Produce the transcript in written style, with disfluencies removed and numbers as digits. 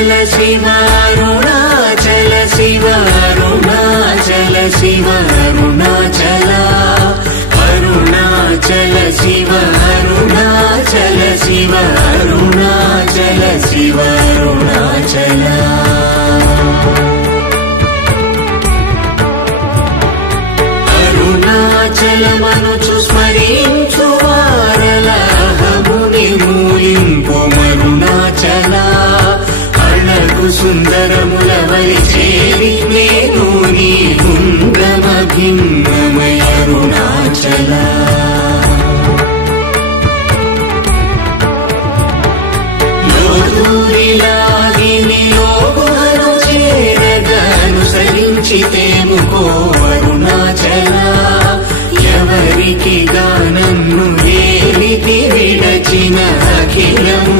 Shiv Arunachal Shiv Arunachal Shiv Arunachal Arunachal Shiv Arunachal Shiv Arunachal Shiv Arunachal Arunachal मनुचु स्मरिंचु वारलहमु निर्मूलिंपु Arunachal अळगु सुंदरमुलवलि cherry नेनु नी गुण्डमभिन्नमय Arunachal लोदूरिलागिनि लोगुहनु चेरगनुसरिंचितेमुको Arunachal